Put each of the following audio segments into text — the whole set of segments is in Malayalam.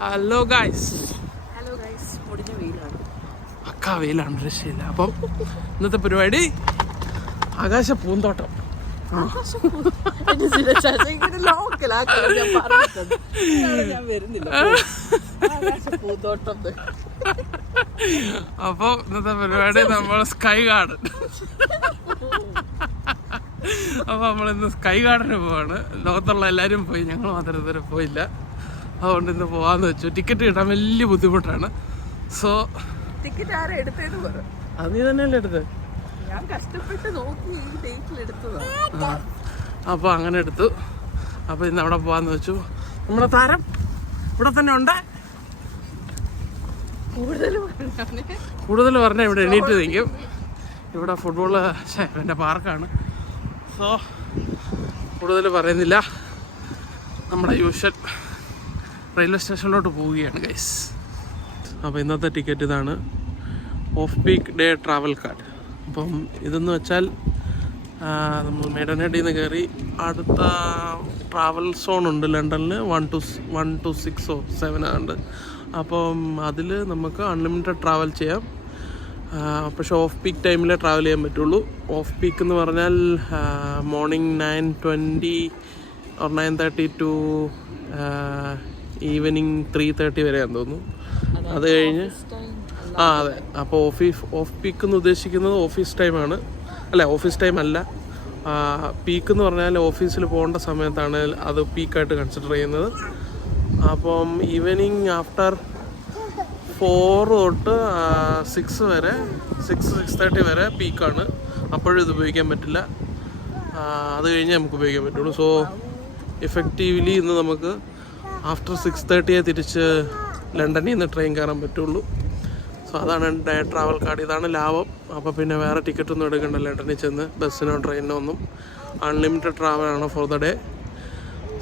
Hello guys. പൊടിഞ്ഞ വെയിലാണ്. പക്കാ വെയിലാണ്, രക്ഷയില്ല. അപ്പം ഇന്നത്തെ പരിപാടി ആകാശ പൂന്തോട്ടം. അപ്പൊ ഇന്നത്തെ പരിപാടി നമ്മൾ സ്കൈ ഗാർഡൻ. അപ്പൊ നമ്മളിന്ന് സ്കൈ ഗാർഡന് പോവാണ്. ലോകത്തുള്ള എല്ലാവരും പോയി, ഞങ്ങൾ മാത്രം ഇതുവരെ പോയില്ല. അതുകൊണ്ട് ഇന്ന് പോവാന്ന് വെച്ചു. ടിക്കറ്റ് കിട്ടാൻ വലിയ ബുദ്ധിമുട്ടാണ്. സോ ടിക്കറ്റ് ആരാ എടുത്തേന്ന് പറ. അത് നീ തന്നെയല്ലേ എടുത്തത്? ഞാൻ കഷ്ടപ്പെട്ട് നോക്കി ഈ ഡേറ്റിൽ എടുത്തതാ. അപ്പോൾ അങ്ങനെ എടുത്തു. അപ്പോൾ ഇന്ന് അവിടെ പോവാന്ന് വെച്ചു. നമ്മുടെ താരം ഇവിടെ തന്നെ ഉണ്ട്. കൂടുതൽ പറഞ്ഞാൽ ഇവിടെ എണീറ്റ് നിൽക്കും. ഇവിടെ ഫുട്ബോള് എൻ്റെ പാർക്കാണ്. സോ കൂടുതൽ പറയുന്നില്ല. നമ്മുടെ യൂഷ്വൽ റെയിൽവേ സ്റ്റേഷനിലോട്ട് പോവുകയാണ് ഗൈസ്. അപ്പോൾ ഇന്നത്തെ ടിക്കറ്റ് ഇതാണ്, of peak day travel card. അപ്പം ഇതെന്ന് വെച്ചാൽ നമ്മൾ മേഡൻഹെഡിൽ നിന്ന് കയറി അടുത്ത ട്രാവൽ സോൺ ഉണ്ട് ലണ്ടനിൽ 1 to 6 or 7 ഉണ്ട്. അപ്പം അതിൽ നമുക്ക് അൺലിമിറ്റഡ് ട്രാവൽ ചെയ്യാം. പക്ഷേ ഓഫ് പീക്ക് ടൈമിലേ ട്രാവൽ ചെയ്യാൻ പറ്റുള്ളൂ. ഓഫ് പീക്ക് എന്ന് പറഞ്ഞാൽ മോർണിംഗ് 9:20 or 9:30 to ഈവനിങ് 3:30 വരെയാണെന്ന് തോന്നുന്നു. അത് കഴിഞ്ഞ് അതെ. അപ്പോൾ ഓഫ് പീക്ക് എന്ന് ഉദ്ദേശിക്കുന്നത് ഓഫീസ് ടൈമാണ്. അല്ല, ഓഫീസ് ടൈം അല്ല. പീക്ക് എന്ന് പറഞ്ഞാൽ ഓഫീസിൽ പോകേണ്ട സമയത്താണ് അത് പീക്കായിട്ട് കൺസിഡർ ചെയ്യുന്നത്. അപ്പം ഈവനിങ് ആഫ്റ്റർ 4 തൊട്ട് 6 വരെ 6:30 വരെ പീക്കാണ്. അപ്പോഴും ഇത് ഉപയോഗിക്കാൻ പറ്റില്ല. അത് കഴിഞ്ഞ് നമുക്ക് ഉപയോഗിക്കാൻ പറ്റുള്ളൂ. സോ എഫക്റ്റീവ്ലി ഇന്ന് നമുക്ക് ആഫ്റ്റർ 6:30 തിരിച്ച് ലണ്ടനിൽ നിന്ന് ട്രെയിൻ കയറാൻ പറ്റുള്ളൂ. സോ അതാണ് ഡേ ട്രാവൽ കാർഡ്. ഇതാണ് ലാഭം. അപ്പോൾ പിന്നെ വേറെ ടിക്കറ്റൊന്നും എടുക്കണ്ട ലണ്ടനിൽ ചെന്ന്, ബസ്സിനോ ട്രെയിനോ ഒന്നും. അൺലിമിറ്റഡ് ട്രാവലാണ് ഫോർ ദ ഡേ.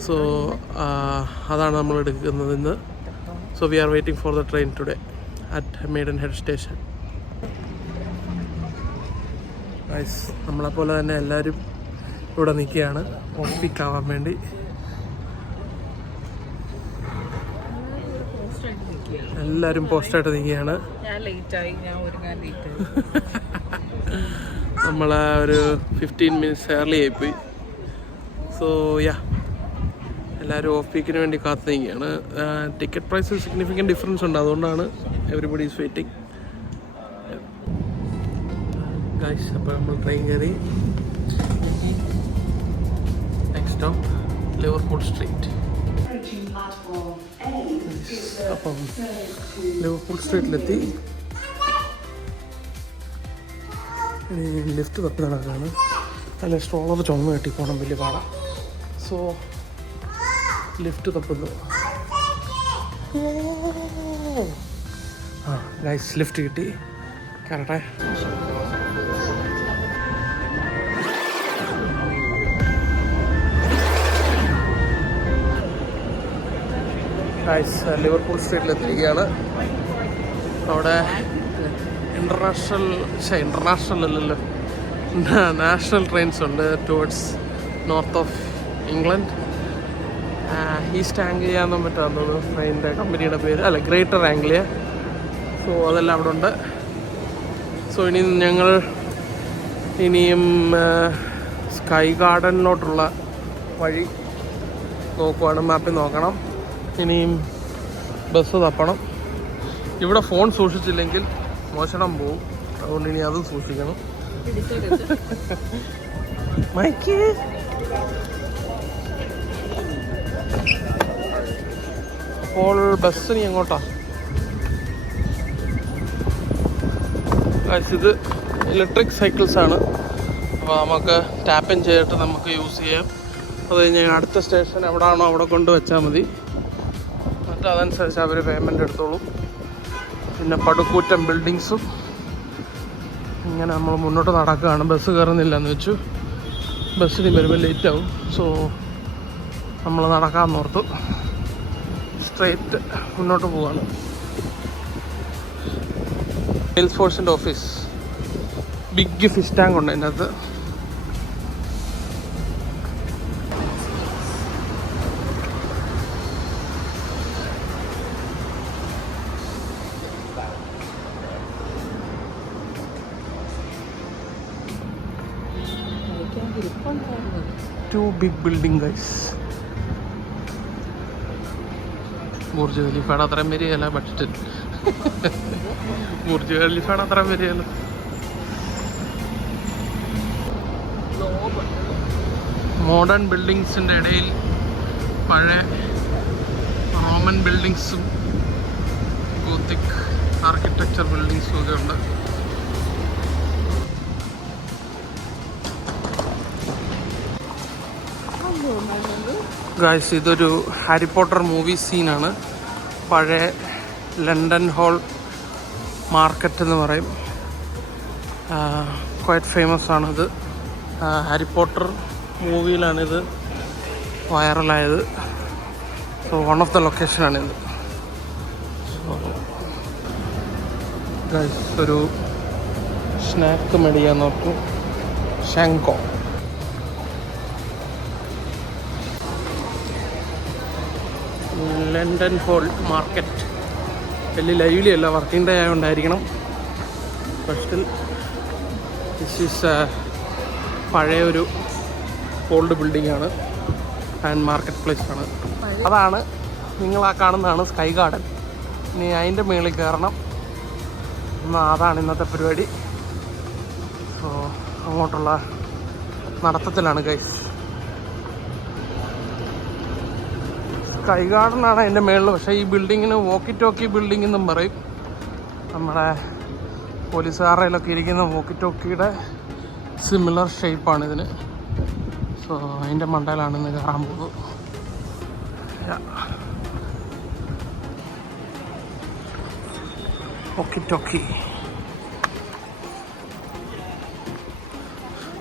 സോ അതാണ് നമ്മൾ എടുക്കുന്നത് ഇന്ന്. So we are waiting for the train today at Maidenhead station. Guys, നമ്മളെപ്പോലെ തന്നെ എല്ലാവരും ഇവിടെ നിൽക്കുകയാണ് ഓഫ് പീക്ക് ആവാൻ വേണ്ടി. എല്ലാവരും പോസ്റ്റായിട്ട് നിൽക്കുകയാണ്. നമ്മൾ ഒരു 15 minutes ഏർലി ആയിപ്പോയി. സോ യാ, എല്ലാവരും ഓഫ് പീക്കിന് വേണ്ടി കാത്തു നിൽക്കുകയാണ്. ടിക്കറ്റ് പ്രൈസിൽ സിഗ്നിഫിക്കൻറ്റ് ഡിഫറൻസ് ഉണ്ട്, അതുകൊണ്ടാണ് എവരിബഡി ഈസ് വെയിറ്റിംഗ്. ഗൈസ്, അപ്പോൾ നമ്മൾ ട്രെയിൻ കയറി. Next stop Liverpool Street. അപ്പം ലിവർപൂൾ സ്ട്രീറ്റിലെത്തി. ലിഫ്റ്റ് തപ്പി നടക്കുകയാണ്. അല്ല, സ്ട്രോളർ ചുമന്ന് കെട്ടി പോകണം, വലിയ പാടാണ്. സോ ലിഫ്റ്റ് തപ്പുന്നു. ഗൈസ്, ലിഫ്റ്റ് കിട്ടി. കയറട്ടെ. ഗൈസ്, ലിവർപൂൾ സ്ട്രീറ്റിലെത്തിയിരിക്കുകയാണ്. അവിടെ നാഷണൽ ട്രെയിൻസ് ഉണ്ട് towards north of England. East Anglia എന്നും പറ്റാന്ന് തോന്നുന്നു ട്രെയിനിൻ്റെ കമ്പനിയുടെ പേര്. അല്ല, ഗ്രേറ്റർ ആംഗ്ലിയ. സോ അതെല്ലാം അവിടെ ഉണ്ട്. സോ ഞങ്ങൾ ഇനിയും സ്കൈ ഗാർഡനിലോട്ടുള്ള വഴി നോക്കുവാണ്. മാപ്പിൽ നോക്കണം. ഇനിയും ബസ് തപ്പണം. ഇവിടെ ഫോൺ സൂക്ഷിച്ചില്ലെങ്കിൽ മോഷണം പോവും. അതുകൊണ്ട് ഇനി അതും സൂക്ഷിക്കണം. മൈക്ക് അപ്പോൾ ബസ്സിന് എങ്ങോട്ടാ? ഇത് ഇലക്ട്രിക് സൈക്കിൾസ് ആണ്. അപ്പോൾ നമുക്ക് ടാപ്പിൻ ചെയ്തിട്ട് നമുക്ക് യൂസ് ചെയ്യാം. അത് കഴിഞ്ഞ് അടുത്ത സ്റ്റേഷൻ എവിടെയാണോ അവിടെ കൊണ്ട് വെച്ചാൽ മതി. എന്നിട്ട് അതനുസരിച്ച് അവർ പേയ്മെൻ്റ് എടുത്തോളും. പിന്നെ പടുക്കൂറ്റൻ ബിൽഡിങ്സും. ഇങ്ങനെ നമ്മൾ മുന്നോട്ട് നടക്കുകയാണ്. ബസ് കയറുന്നില്ല എന്ന് വെച്ചു. ബസ്സിന് വരുമ്പോൾ ലേറ്റ് ആവും. സോ നമ്മൾ നടക്കാമെന്നോർത്തു സ്ട്രെയിറ്റ് മുന്നോട്ട് പോവാണ്. സെയിൽസ് ഫോഴ്സിൻ്റെ ഓഫീസ്. ബിഗ് ഫിഷ് ടാങ്ക് ഉണ്ട് അതിൻ്റെ അകത്ത്. Too big building guys. ബുർജ് ഖലീഫയുടെ അത്രയും വരികയല്ല ബഡ്ജറ്റിൽ. ബുർജ് ഖലീഫയുടെ അത്രയും വരികയല്ല. മോഡേൺ ബിൽഡിങ്സിൻ്റെ ഇടയിൽ പഴയ റോമൻ ബിൽഡിങ്സും ഗോത്തിക് ആർക്കിടെക്ചർ ബിൽഡിങ്സും ഒക്കെ ഉണ്ട്. ഗായ്സ്, ഇതൊരു ഹാരി പോട്ടർ മൂവി സീനാണ്. പഴയ ലണ്ടൻ ഹോൾ മാർക്കറ്റ് എന്ന് പറയും. ക്വൈറ്റ് ഫേമസ് ആണിത്. ഹാരി പോട്ടർ മൂവിയിലാണിത് വൈറലായത്. സോ വൺ ഓഫ് ദ ലൊക്കേഷനാണിത്. സോ ഗൈസ്, ഒരു സ്നാക്ക് മേടിക്കാൻ നോക്കൂ. ഷാങ്കോ. London hall market. വലിയ ലൈവ്ലി അല്ല, വർക്കിംഗ് ഡേ ആയതുകൊണ്ടായിരിക്കണം. പക്ഷേ ദിസ് ഈസ് പഴയ ഒരു ഓൾഡ് ബിൽഡിംഗ് ആണ് ആൻഡ് മാർക്കറ്റ് പ്ലേസ് ആണ്. അതാണ് നിങ്ങൾ ആ കാണുന്നതാണ് സ്കൈ ഗാർഡൻ. ഇനി അതിൻ്റെ മുകളിൽ കയറണം. അതാണ് ഇന്നത്തെ പരിപാടി. സോ അങ്ങോട്ടുള്ള നടത്തത്തിലാണ് ഗൈസ്. സ്കൈ ഗാർഡനാണ് അതിൻ്റെ മുകളിൽ. പക്ഷേ ഈ ബിൽഡിങ്ങിന് വോക്കി ടോക്കി ബിൽഡിംഗ് എന്നും പറയും. നമ്മുടെ പോലീസുകാരുടെയിലൊക്കെ ഇരിക്കുന്ന വോക്കി ടോക്കിയുടെ സിമിലർ ഷേപ്പാണ് ഇതിന്. സോ അതിൻ്റെ മണ്ടയിലാണ് ഇന്ന് കയറാൻ പോകുന്നത്. വോക്കി ടോക്കി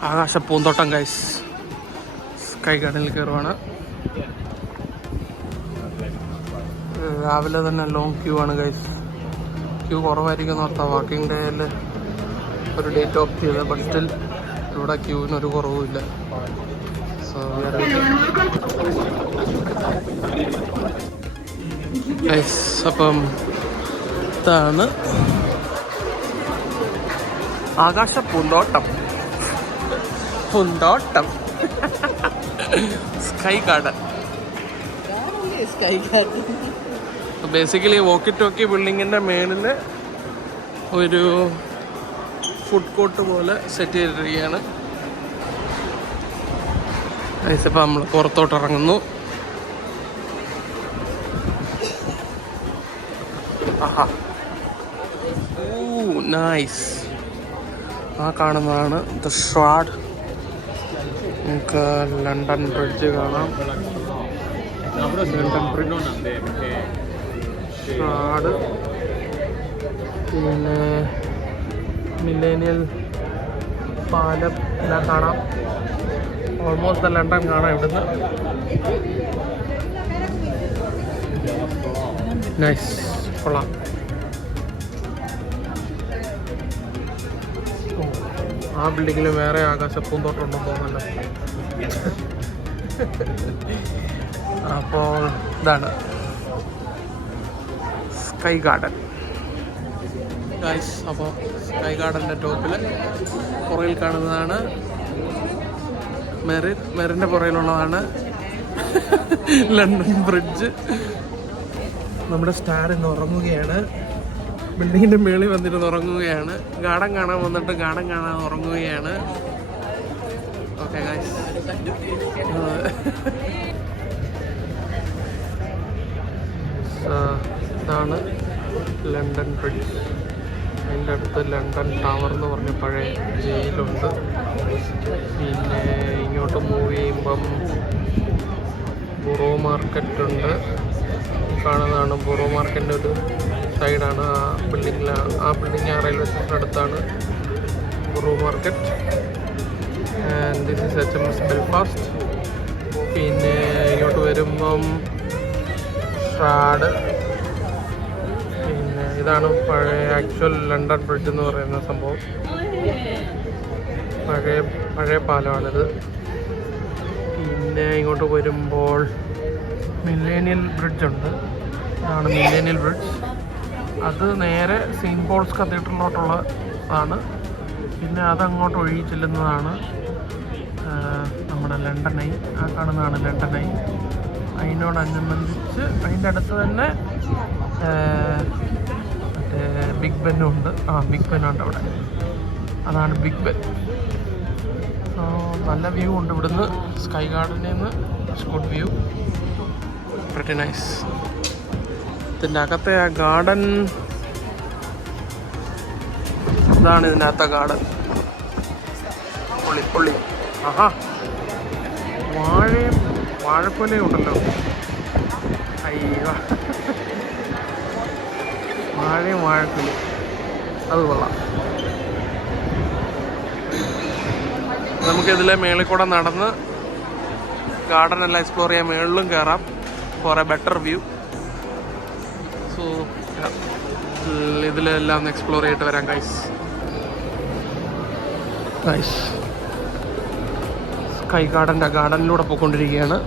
ആകാശ പൂന്തോട്ടം ഗൈസ്. സ്കൈ ഗാർഡനിൽ കയറുവാണ്. രാവിലെ തന്നെ ലോങ് ക്യൂ ആണ് ഗൈസ്. ക്യൂ കുറവായിരിക്കും നോർത്താ. വാക്കിംഗ് ഡേയിൽ ഒരു ഡേറ്റ് ഓഫ് ചെയ്ത്. ബട്ട് സ്റ്റിൽ ഇവിടെ ക്യൂവിനൊരു കുറവുമില്ല. സോ ഗൈസ്, അപ്പം ഇതാണ് ആകാശ പൂന്തോട്ടം. പൂന്തോട്ടം sky garden. Sky garden basically walkie talkie ബിൽഡിങ്ങിൻ്റെ മേളിൽ ഒരു ഫുഡ് കോർട്ട് പോലെ സെറ്റ് ചെയ്തിരിക്കുകയാണ്. ഇപ്പം നമ്മൾ പുറത്തോട്ട് ഇറങ്ങുന്നു. ആഹാ, ഓ നൈസ്. ആ കാണുന്നതാണ് ദ ഷ്രാഡ്. നമുക്ക് ലണ്ടൻ ബ്രിഡ്ജ് കാണാം. ലണ്ടൻ ബ്രിഡ്ജ്, ഷ്രാഡ്, പിന്നെ മില്ലേനിയൽ പാലം എല്ലാം കാണാം. ഓൾമോസ്റ്റ് ലണ്ടൻ കാണാം ഇവിടുന്ന്. നൈസ്, കൊള്ളാം. ആ ബിൽഡിങ്ങിൽ വേറെ ആകാശപ്പൂന്തോട്ടം ഉണ്ടെന്ന് തോന്നല്ലോ. അപ്പോൾ ഇതാണ് സ്കൈ ഗാർഡൻ ഗൈസ്. അപ്പോൾ സ്കൈ ഗാർഡൻ്റെ ടോപ്പിൽ പുറകിൽ കാണുന്നതാണ് മെറിൻ്റെ പുറകിലുള്ളതാണ് ലണ്ടൻ ബ്രിഡ്ജ്. നമ്മുടെ സ്റ്റാർ ഇന്ന് ഉറങ്ങുകയാണ്. ബിൽഡിങ്ങിൻ്റെ മേളിൽ വന്നിരുന്ന് ഉറങ്ങുകയാണ്. ഗാർഡൻ കാണാൻ വന്നിട്ട് ഗാർഡൻ കാണാൻ ഉറങ്ങുകയാണ്. ഓക്കെ ഗൈസ്, ഇതാണ് ലണ്ടൻ ബ്രിഡ്ജ്. അതിൻ്റെ അടുത്ത് ലണ്ടൻ ടവർ എന്ന് പറഞ്ഞ പഴയ ജയിലുണ്ട്. പിന്നെ ഇങ്ങോട്ട് മൂവ് ചെയ്യുമ്പം ബൊറോ മാർക്കറ്റ് ഉണ്ട്. കാണുന്നതാണ് ബൊറോ മാർക്കറ്റിൻ്റെ ഒരു സൈഡാണ്. ആ ബിൽഡിങ്ങിലാണ്. ആ ബിൽഡിങ് ആ റെയിൽവേ സ്റ്റേഷൻ്റെ അടുത്താണ് Borough Market. And this is HMS Belfast. പിന്നെ ഇങ്ങോട്ട് വരുമ്പം ഷ്രാഡ്. പിന്നെ ഇതാണ് പഴയ ആക്ച്വൽ ലണ്ടൻ ബ്രിഡ്ജ് എന്ന് പറയുന്ന സംഭവം. പഴയ പാലമാണിത്. പിന്നെ ഇങ്ങോട്ട് വരുമ്പോൾ മില്ലേനിയൽ ബ്രിഡ്ജ് ഉണ്ട്. ഇതാണ് മില്ലേനിയൽ ബ്രിഡ്ജ്. അത് നേരെ സെയിൻറ്റ് പോൾസ് കത്തീഡ്രലിലോട്ടുള്ളതാണ്. പിന്നെ അതങ്ങോട്ട് ഒഴുകി ചെല്ലുന്നതാണ് നമ്മുടെ ലണ്ടൻ ഐ, ആ കാണുന്നതാണ് ലണ്ടൻ ഐ. അതിനോടനുബന്ധിച്ച് അതിൻ്റെ അടുത്ത് തന്നെ മറ്റേ ബിഗ് ബെന്നും ഉണ്ട്. ബിഗ് ബെന്നുണ്ട് അവിടെ, അതാണ് ബിഗ് ബെൻ. സോ നല്ല വ്യൂ ഉണ്ട് ഇവിടുന്ന്, സ്കൈ ഗാർഡനിൽ നിന്ന്. Good view, pretty nice. ഇതിൻ്റെ അകത്തെ ആ ഗാർഡൻ, ഇതാണ് ഇതിനകത്തെ ഗാർഡൻ. പൊള്ളി. ആഹാ, വാഴക്കൊലയും ഉണ്ടല്ലോ. അയ്യോ, വാഴക്കൊലയും, അത് കൊള്ളാം. നമുക്കിതിലെ മേളിൽ കൂടെ നടന്ന് ഗാർഡൻ എല്ലാം എക്സ്പ്ലോർ ചെയ്യാൻ, മേളിലും കയറാം for a better view. So ഇതിലെല്ലാം ഒന്ന് എക്സ്പ്ലോർ ചെയ്തിട്ട് വരാം ഗൈസ്. സ്കൈ ഗാർഡനിലൂടെ പോയിക്കൊണ്ടിരിക്കുകയാണ്.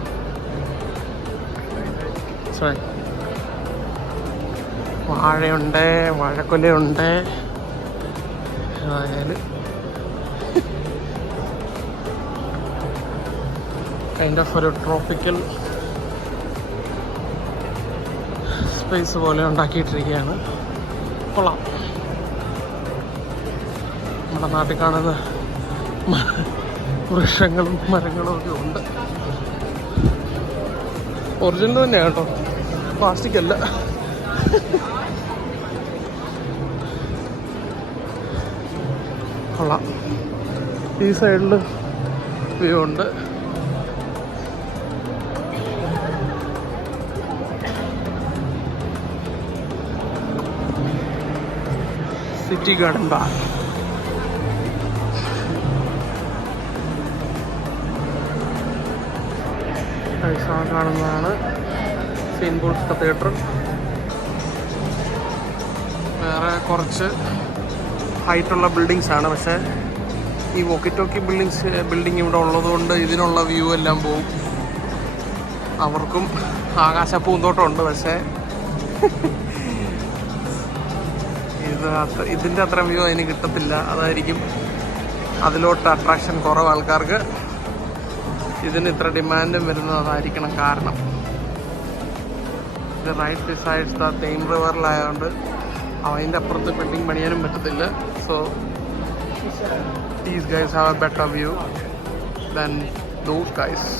വാഴയുണ്ട്, വാഴക്കൊലയുണ്ട്. ഏതായാലും കൈൻഡ് ഓഫ് ഒരു ട്രോപ്പിക്കൽ സ്പേസ് പോലെ ഉണ്ടാക്കിയിട്ടിരിക്കുകയാണ്. കൊള്ളാം. നമ്മുടെ നാട്ടിൽ കാണുന്ന വൃക്ഷങ്ങളും മരങ്ങളും ഒക്കെ ഉണ്ട്. ഒറിജിനൽ തന്നെയാണ് കേട്ടോ, പ്ലാസ്റ്റിക് അല്ല. കൊള്ളാം. ഈ സൈഡിൽ വ്യൂ ഉണ്ട്. City garden bar. കാണുന്നതാണ് സെയിൻറ്റ് പോൾസ് കത്തീഡ്രൽ. വേറെ കുറച്ച് ഹൈറ്റുള്ള ബിൽഡിങ്സ് ആണ്, പക്ഷേ ഈ വോക്കി ബിൽഡിംഗ് ഇവിടെ ഉള്ളതുകൊണ്ട് ഇതിനുള്ള വ്യൂ എല്ലാം പോവും. അവർക്കും ആകാശപ്പൂന്തോട്ടമുണ്ട്, പക്ഷേ ഇതിൻ്റെ അത്ര വ്യൂ അതിന് കിട്ടത്തില്ല. അതായിരിക്കും അതിലോട്ട് അട്രാക്ഷൻ കുറവ് ആൾക്കാർക്ക്. ഇതിന് ഇത്ര ഡിമാൻഡും വരുന്നത് അതായിരിക്കണം കാരണം. ഇത് റൈറ്റ് ബിസൈഡ്സ് ദ തേം റിവറിലായതുകൊണ്ട് അതിൻ്റെ അപ്പുറത്ത് ബിൽഡിംഗ് പണിയാനും പറ്റത്തില്ല. So these guys have a better view than those guys.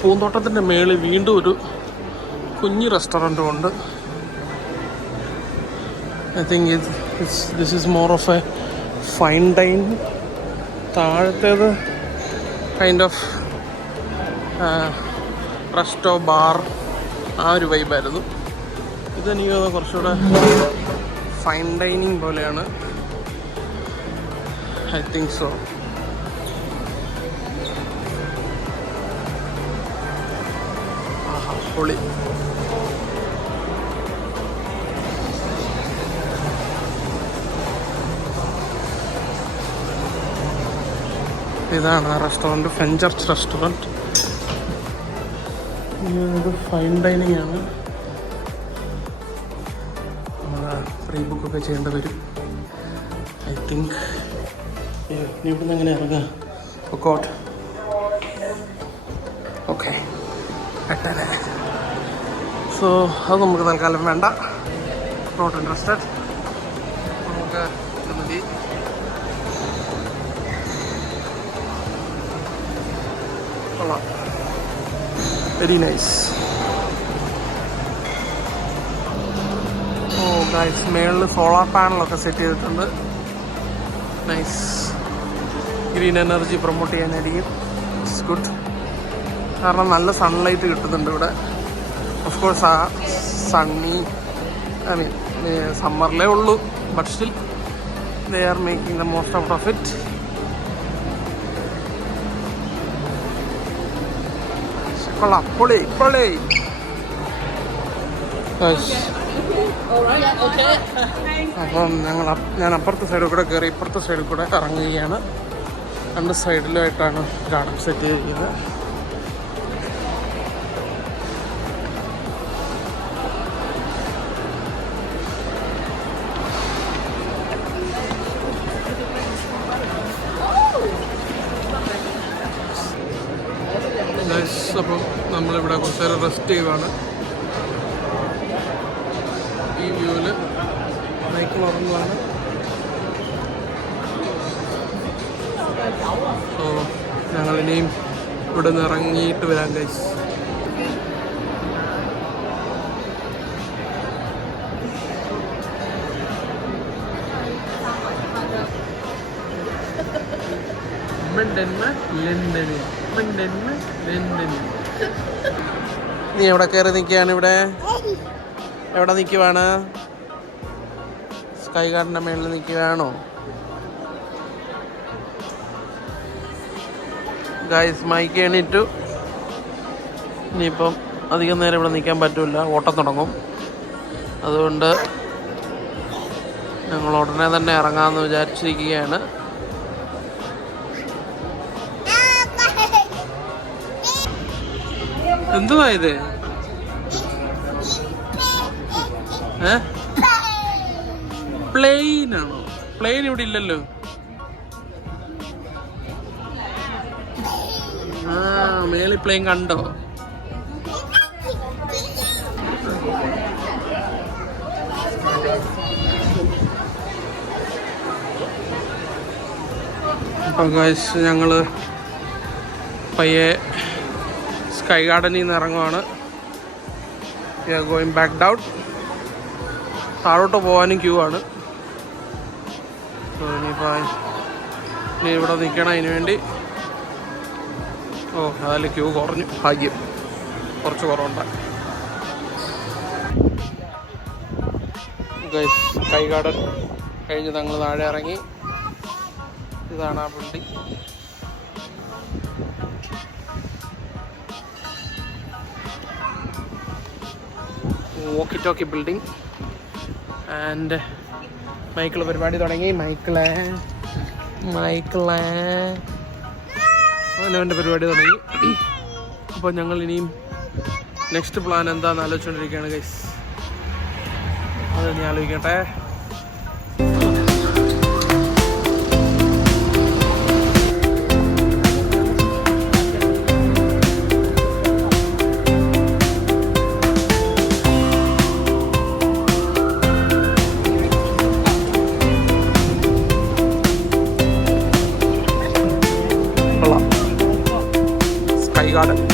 പൂന്തോട്ടത്തിൻ്റെ മേളിൽ വീണ്ടും ഒരു കുഞ്ഞ് റെസ്റ്റോറൻറ്റും ഉണ്ട്. I think this is more of a fine dine. താഴത്തേത് കൈൻഡ് ഓഫ് റെസ്റ്റോ ബാർ, ആ ഒരു വൈബായിരുന്നു. ഇതെനിക്ക് കുറച്ചുകൂടെ ഫൈൻ ഡൈനിങ് പോലെയാണ്. I think so. പൊളി. ഇതാണ് ആ റെസ്റ്റോറൻറ്റ്, ഫെൻചർച്ച് റെസ്റ്റോറൻറ്റ്. ഇത് ഫൈൻ ഡൈനിങ് ആണ്. നമ്മൾ പ്രീ ബുക്കൊക്കെ ചെയ്യേണ്ടി വരും ഐ തിങ്ക്. ഇനി ഇവിടുന്ന് എങ്ങനെ ഇറങ്ങാം? Coat okay എട്ടല്ലേ. സോ അത് നമുക്ക് തൽക്കാലം വേണ്ട, നോട്ട് ഇൻട്രസ്റ്റഡ്. നമുക്ക് ഇത് മതി. കൊള്ളാം, വെരി നൈസ്. ഓ ഗൈസ്, മേളിൽ സോളാർ പാനലൊക്കെ സെറ്റ് ചെയ്തിട്ടുണ്ട്. നൈസ്. ഗ്രീൻ എനർജി പ്രൊമോട്ട് ചെയ്യാനായിരിക്കും. It's good. കാരണം നല്ല സൺലൈറ്റ് കിട്ടുന്നുണ്ട് ഇവിടെ. ഓഫ് കോഴ്സ് ആ സണ്ണി, ഐ മീൻ സമ്മറിലേ ഉള്ളൂ, but still they are making the most out of it. കൊള്ളാം, പൊളി പൊളി. അപ്പം ഞാൻ അപ്പുറത്തെ സൈഡിൽ കൂടെ കയറി ഇപ്പുറത്തെ സൈഡിൽ കൂടെ ഇറങ്ങുകയാണ്. രണ്ട് സൈഡിലായിട്ടാണ് ഗാർഡൻ സെറ്റ് ചെയ്തിരിക്കുന്നത്. ഞങ്ങളിവിടെ കുറച്ച് നേരം റെസ്റ്റ് ചെയ്യുവാണ്. ഈ വ്യൂവിൽ മൈക്കിൾ ഉറങ്ങുവാണ്. സോ ഞങ്ങളിനിയും ഇവിടെ നിന്ന് ഇറങ്ങിയിട്ട് വരാം ഗൈസ്. നീ എവിടെ കയറി നിൽക്കുകയാണ്? എവിടെ നിൽക്കുവാണ്? സ്കൈ ഗാർഡൻ്റെ മേളിൽ നിൽക്കുകയാണോ? ഗൈസ് മൈക്ക് എണീറ്റു. ഇനിയിപ്പം അധികം നേരം ഇവിടെ നിൽക്കാൻ പറ്റില്ല, ഓട്ടം തുടങ്ങും. അതുകൊണ്ട് ഞങ്ങൾ ഉടനെ തന്നെ ഇറങ്ങാമെന്ന് വിചാരിച്ചിരിക്കുകയാണ്. എന്തുവാ ഇത്? പ്ലെയിൻ ആണോ? പ്ലെയിൻ ഇവിടെ ഇല്ലല്ലോ. ആ മേളിൽ പ്ലെയിൻ കണ്ടോ? അപ്പം ഗൈസ് ഞങ്ങള് പയ്യെ സ്കൈ ഗാർഡനിൽ നിന്ന് ഇറങ്ങുവാണ്. We are going back down. താഴോട്ട് പോകാനും ക്യൂ ആണ്. ഇനി ഇവിടെ നിൽക്കണം അതിന് വേണ്ടി. ഓ അതിൽ ക്യൂ കുറഞ്ഞു, ഭാഗ്യം. കുറച്ച് കുറവുണ്ടായി. ഗൈസ് സ്കൈ ഗാർഡൻ കഴിഞ്ഞ് ഞങ്ങൾ താഴെ ഇറങ്ങി. ഇതാണ് ആ building. Walkie talkie building. And Michael പരിപാടി തുടങ്ങി. മൈക്കിളെ അവനവൻ്റെ പരിപാടി തുടങ്ങി. അപ്പോൾ ഞങ്ങൾ ഇനിയും നെക്സ്റ്റ് പ്ലാൻ എന്താണെന്ന് ആലോചിച്ചുകൊണ്ടിരിക്കുകയാണ് ഗൈസ്. അത് ഞാൻ ആലോചിക്കട്ടെ. Sky Garden.